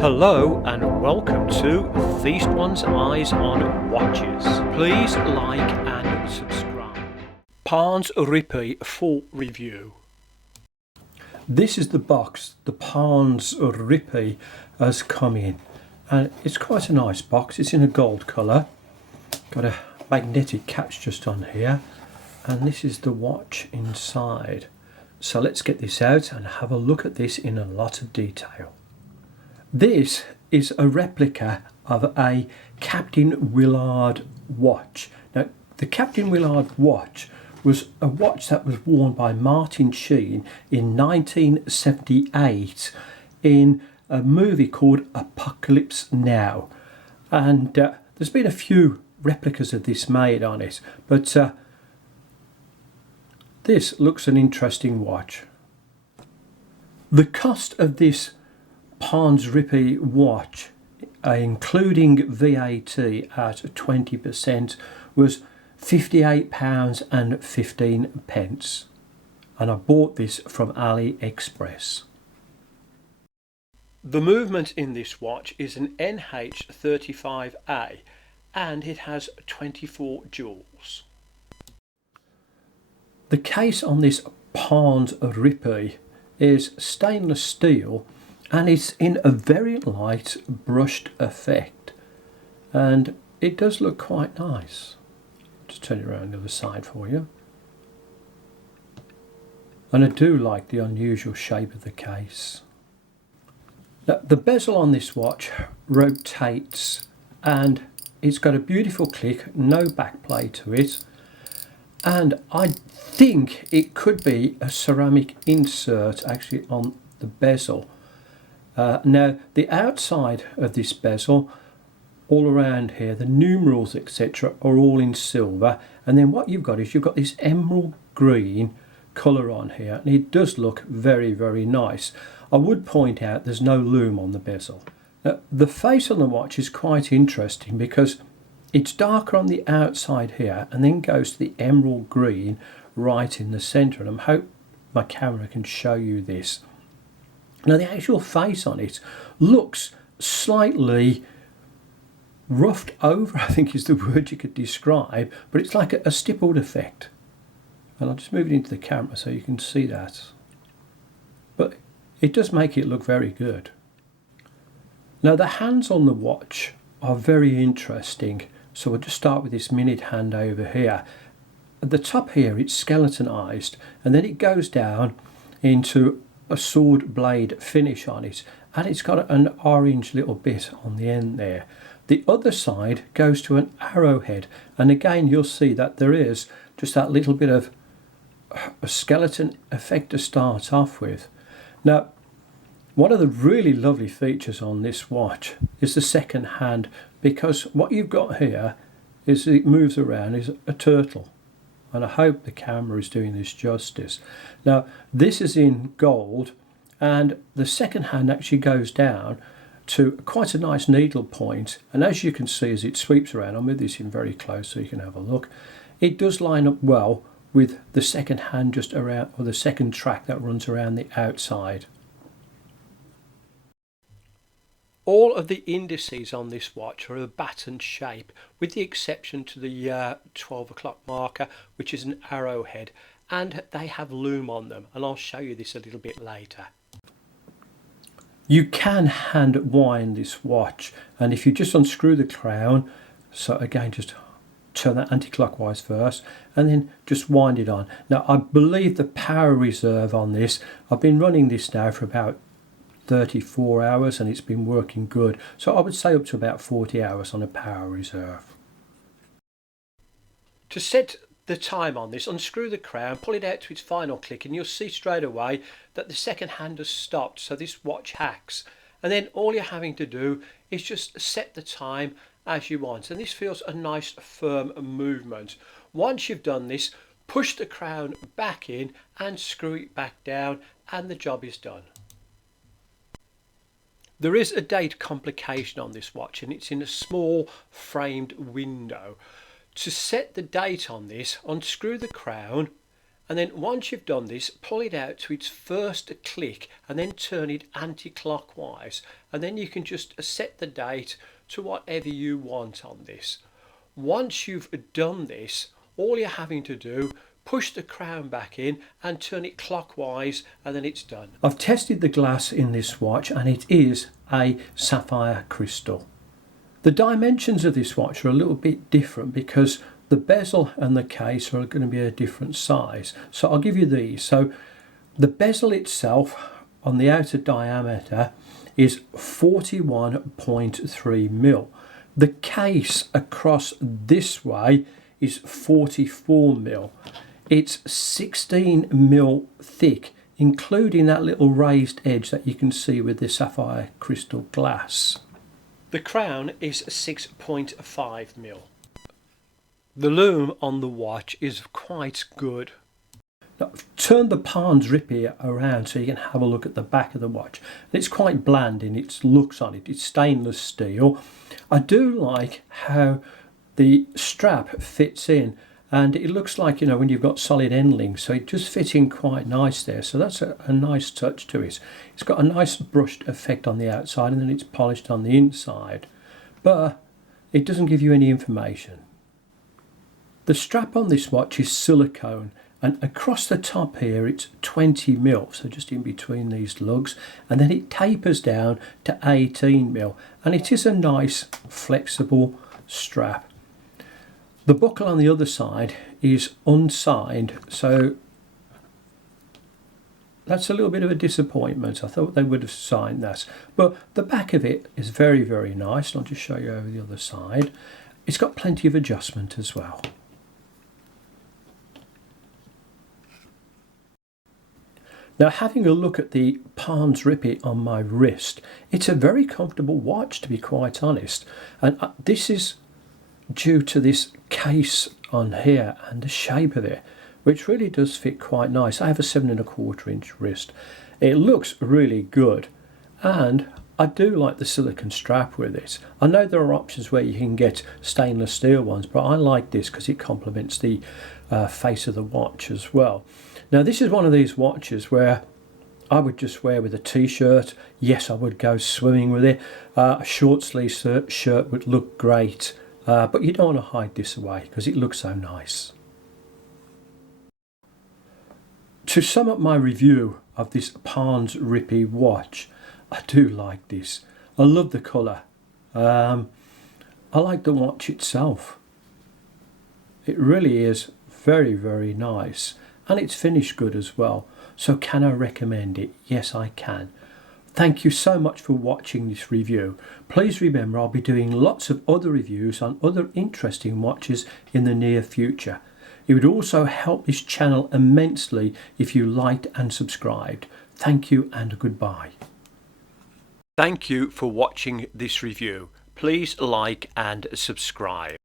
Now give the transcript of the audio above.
Hello and welcome to Feast One's Eyes on Watches. Please like and subscribe. Parnsrpe full review. This is the box the Parnsrpe has come in, and it's quite a nice box. It's in a gold colour, got a magnetic catch just on here, and this is the watch inside. So let's get this out and have a look at this in a lot of detail. This is a replica of a Captain Willard watch. Now, the Captain Willard watch was a watch that was worn by Martin Sheen in 1978 in a movie called Apocalypse Now. And there's been a few replicas of this made on it, but this looks an interesting watch. The cost of this Parnsrpe watch, including VAT at 20%, was £58.15, and I bought this from AliExpress. The movement in this watch is an NH35A, and it has 24 jewels. The case on this Parnsrpe is stainless steel, and it's in a very light brushed effect, and it does look quite nice. Just turn it around the other side for you. And I do like the unusual shape of the case. Now, the bezel on this watch rotates, and it's got a beautiful click, no backplate to it, and I think it could be a ceramic insert actually on the bezel. Now, the outside of this bezel, all around here, the numerals etc. are all in silver, and then what you've got is you've got this emerald green colour on here, and it does look very, very nice. I would point out there's no loom on the bezel. Now, the face on the watch is quite interesting because it's darker on the outside here and then goes to the emerald green right in the centre, and I hope my camera can show you this. Now, the actual face on it looks slightly roughed over, I think is the word you could describe, but it's like a stippled effect. And I'll just move it into the camera so you can see that. But it does make it look very good. Now, the hands on the watch are very interesting. So we'll just start with this minute hand over here. At the top here, it's skeletonized, and then it goes down into a sword blade finish on it, and it's got an orange little bit on the end there. The other side goes to an arrowhead, and again you'll see that there is just that little bit of a skeleton effect to start off with. Now, one of the really lovely features on this watch is the second hand, because what you've got here is it moves around is a turtle. And I hope the camera is doing this justice. Now, this is in gold, and the second hand actually goes down to quite a nice needle point. And as you can see, as it sweeps around, I'll move this in very close so you can have a look. It does line up well with the second hand just around, or the second track that runs around the outside. All of the indices on this watch are a baton shape, with the exception to the 12 o'clock marker, which is an arrowhead, and they have loom on them, and I'll show you this a little bit later. You can hand wind this watch, and if you just unscrew the crown, so again just turn that anti-clockwise first, and then just wind it on. Now, I believe the power reserve on this, I've been running this now for about 34 hours and it's been working good, so I would say up to about 40 hours on a power reserve. To set the time on this, unscrew the crown, pull it out to its final click, and you'll see straight away that the second hand has stopped, so this watch hacks, and then all you're having to do is just set the time as you want, and this feels a nice firm movement. Once you've done this, push the crown back in and screw it back down, and the job is done. There is a date complication on this watch, and it's in a small framed window. To set the date on this, unscrew the crown And then once you've done this, pull it out to its first click and then turn it anti-clockwise, and then you can just set the date to whatever you want on this. Once you've done this, all you're having to do, push the crown back in and turn it clockwise, and then it's done. I've tested the glass in this watch and it is a sapphire crystal. The dimensions of this watch are a little bit different because the bezel and the case are going to be a different size. So I'll give you these. So the bezel itself on the outer diameter is 41.3 mil. The case across this way is 44 mil. It's 16 mil thick, including that little raised edge that you can see with the sapphire crystal glass. The crown is 6.5 mil. The lume on the watch is quite good. Now, I've turned the Parnsrpe around so you can have a look at the back of the watch. It's quite bland in its looks on it. It's stainless steel. I do like how the strap fits in, and it looks like, you know, when you've got solid end links, so it just fits in quite nice there. So that's a nice touch to it. It's got a nice brushed effect on the outside, and then it's polished on the inside, but it doesn't give you any information. The strap on this watch is silicone, and across the top here it's 20 mil, so just in between these lugs, and then it tapers down to 18 mil, and it is a nice flexible strap. The buckle on the other side is unsigned, so that's a little bit of a disappointment. I thought they would have signed that, but the back of it is very, very nice. I'll just show you over the other side. It's got plenty of adjustment as well. Now, having a look at the Parnsrpe on my wrist, it's a very comfortable watch, to be quite honest, and this is due to this case on here and the shape of it, which really does fit quite nice. I have a 7¼ inch wrist. It looks really good, and I do like the silicone strap with it. I know there are options where you can get stainless steel ones, but I like this because it complements the face of the watch as well. Now, this is one of these watches where I would just wear with a t-shirt. Yes, I would go swimming with it. A short sleeve shirt would look great. But you don't want to hide this away because it looks so nice. To sum up my review of this Parnsrpe watch, I do like this. I love the colour. I like the watch itself. It really is very, very nice, and it's finished good as well. So can I recommend it? Yes, I can. Thank you so much for watching this review. Please remember, I'll be doing lots of other reviews on other interesting watches in the near future. It would also help this channel immensely if you liked and subscribed. Thank you and goodbye. Thank you for watching this review. Please like and subscribe.